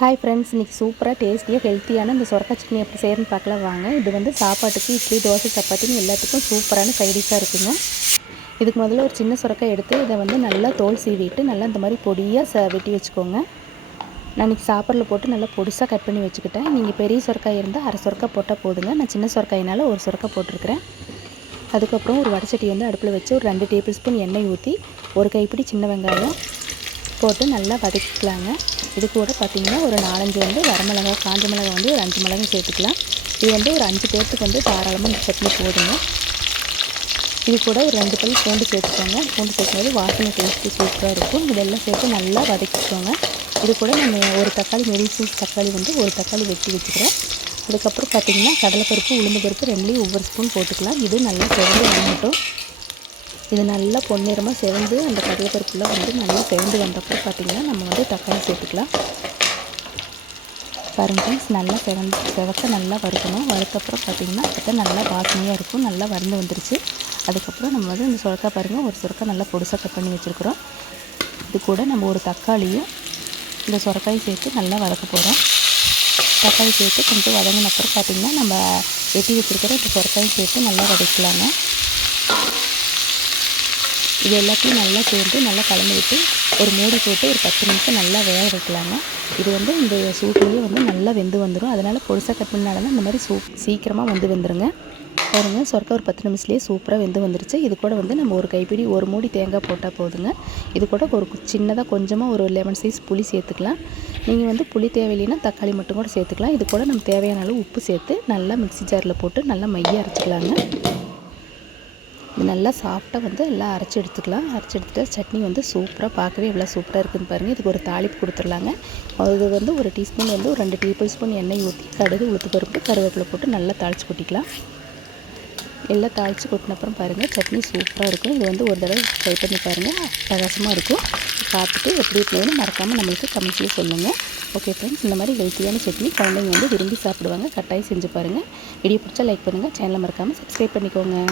Hi friends, இன்றைக்கி சூப்பராக டேஸ்டியாக ஹெல்த்தியான இந்த சொரக்காய் சட்னி எப்படி செய்யணும்னு பார்க்கலாம் வாங்க. இது வந்து சாப்பாட்டுக்கு இட்லி, தோசை, சப்பாத்தின்னு எல்லாத்துக்கும் சூப்பரான சைடிஷாக இருக்குங்க. இதுக்கு முதல்ல ஒரு சின்ன சொரக்காய் எடுத்து இதை வந்து நல்லா தோல் சீவிட்டு நல்லா இந்த மாதிரி பொடியாக வெட்டி வச்சுக்கோங்க. நான் இன்றைக்கி சாப்பாடில் போட்டு நல்லா பொடிசாக கட் பண்ணி வச்சுக்கிட்டேன். நீங்கள் பெரிய சொரக்காய் இருந்தால் அரை சொரக்காய் போட்டால் போதுங்க. நான் சின்ன சொரக்காயினால் ஒரு சொரக்காய் போட்டிருக்கிறேன். அதுக்கப்புறம் ஒரு வடைச்சட்டி வந்து அடுப்பில் வச்சு ஒரு 2 டேபிள் ஸ்பூன் எண்ணெய் ஊற்றி ஒரு கைப்பிடி சின்ன வெங்காயம் போட்டு நல்லா வதக்கிக்கலாங்க. இது கூட பார்த்திங்கன்னா ஒரு 4-5 வந்து வரமிளகா, காஞ்ச மிளகாய் வந்து ஒரு 5 மிளகாய் சேர்த்துக்கலாம். இது வந்து ஒரு 5 பேர்த்துக்கு வந்து தாராளமாக இந்த சட்னி போதுங்க. இது கூட ஒரு 2 பல் பூண்டு சேர்த்துக்கோங்க. பூண்டு சேர்க்கும்போது வாசனை டேஸ்ட்டு சூப்பராக இருக்கும். இதெல்லாம் சேர்த்து நல்லா வதக்கிக்கோங்க. இது கூட நம்ம ஒரு தக்காளி, மீடியம் சைஸ் தக்காளி வந்து ஒரு தக்காளி வெட்டி வச்சுக்கிறேன். அதுக்கப்புறம் பார்த்திங்கன்னா கடலைப்பருப்பு, உளுந்து பருப்பு 2லேயும் ஒவ்வொரு ஸ்பூன் போட்டுக்கலாம். இது நல்லா செவந்து வரட்டும். இது நல்லா பொன்னிறமாக செவந்து அந்த கடலைப்பருப்புலாம் வந்து நல்லா செவந்து வந்தப்பறம் பார்த்திங்கன்னா நம்ம வந்து தக்காளி சேர்த்துக்கலாம். பாருங்க ஃப்ரெண்ட்ஸ், நல்லா செவக்க நல்லா வறுக்கணும். வறுத்தப்புறம் பார்த்திங்கன்னா அப்போ நல்லா வாசனையாக இருக்கும். நல்லா வறுந்து வந்துருச்சு. அதுக்கப்புறம் நம்ம வந்து இந்த சொரக்காய் பாருங்கள், ஒரு சொரக்காய் நல்லா பொடிசாக கட் பண்ணி வச்சுருக்குறோம். இது கூட நம்ம ஒரு தக்காளியும் இந்த சொரக்காயும் சேர்த்து நல்லா வதக்க போகிறோம். தக்காளி சேர்த்து கொஞ்சம் வதங்கினப்புறம் பார்த்திங்கன்னா நம்ம வெட்டி வச்சுருக்கிற இந்த சொரக்காயும் சேர்த்து நல்லா வதக்கலாங்க. இது எல்லாத்தையும் நல்லா சேர்ந்து நல்லா கலந்து விட்டு ஒரு மூடி போட்டு ஒரு 10 நிமிஷம் நல்லா வேக வைக்கலாங்க. இது வந்து இந்த சூட்லேயே வந்து நல்லா வெந்து வந்துடும். அதனால் பொடிசாக கட் பண்ணாலும் இந்த மாதிரி சீக்கிரமாக வந்து வெந்துடுங்க. பாருங்கள், சொரக்காய் ஒரு 10 நிமிஷத்துலேயே சூப்பராக வெந்து வந்துருச்சு. இது கூட வந்து நம்ம ஒரு கைப்பிடி ஒரு மூடி தேங்காய் போட்டால் போதுங்க. இது கூட ஒரு சின்னதாக கொஞ்சமாக ஒரு லெமன் சைஸ் புளி சேர்த்துக்கலாம். நீங்கள் வந்து புளி தேவையில்லைன்னா தக்காளி மட்டும் கூட சேர்த்துக்கலாம். இது கூட நம்ம தேவையான அளவு உப்பு சேர்த்து நல்லா மிக்ஸி ஜாரில் போட்டு நல்லா மையாக அரைச்சிக்கலாங்க. இது நல்லா சாஃப்டாக வந்து எல்லாம் அரைச்சி எடுத்துக்கலாம். அரைச்சி எடுத்துகிட்டு சட்னி வந்து சூப்பராக பார்க்கவே எவ்வளோ சூப்பராக இருக்குதுன்னு பாருங்கள். இதுக்கு ஒரு தாளிப்பு கொடுத்துடலாங்க. அது வந்து ஒரு டீஸ்பூன் வந்து ஒரு 2 டேபிள் ஸ்பூன் எண்ணெய் ஊற்றி கடுகு, உளுத்து பருப்பு, கருவேப்பிலை போட்டு நல்லா தாளித்து கொட்டிக்கலாம். எல்லாம் தாளித்து கொட்டினப்புறம் பாருங்கள், சட்னி சூப்பராக இருக்கும். இது வந்து ஒரு தடவை ட்ரை பண்ணி பாருங்கள், பிரகாசமாக இருக்கும். பார்த்துட்டு எப்படி இருக்குன்னு மறக்காமல் நம்மளுக்கு கமெண்ட்ஸில் சொல்லுங்கள். ஓகே ஃப்ரெண்ட்ஸ், இந்த மாதிரி ஹெல்த்தியான சட்னி குழந்தைங்க வந்து விரும்பி சாப்பிடுவாங்க. கட்டாயம் செஞ்சு பாருங்கள். வீடியோ பிடிச்சா லைக் பண்ணுங்கள். சேனலை மறக்காமல் சப்ஸ்கிரைப் பண்ணிக்கோங்க.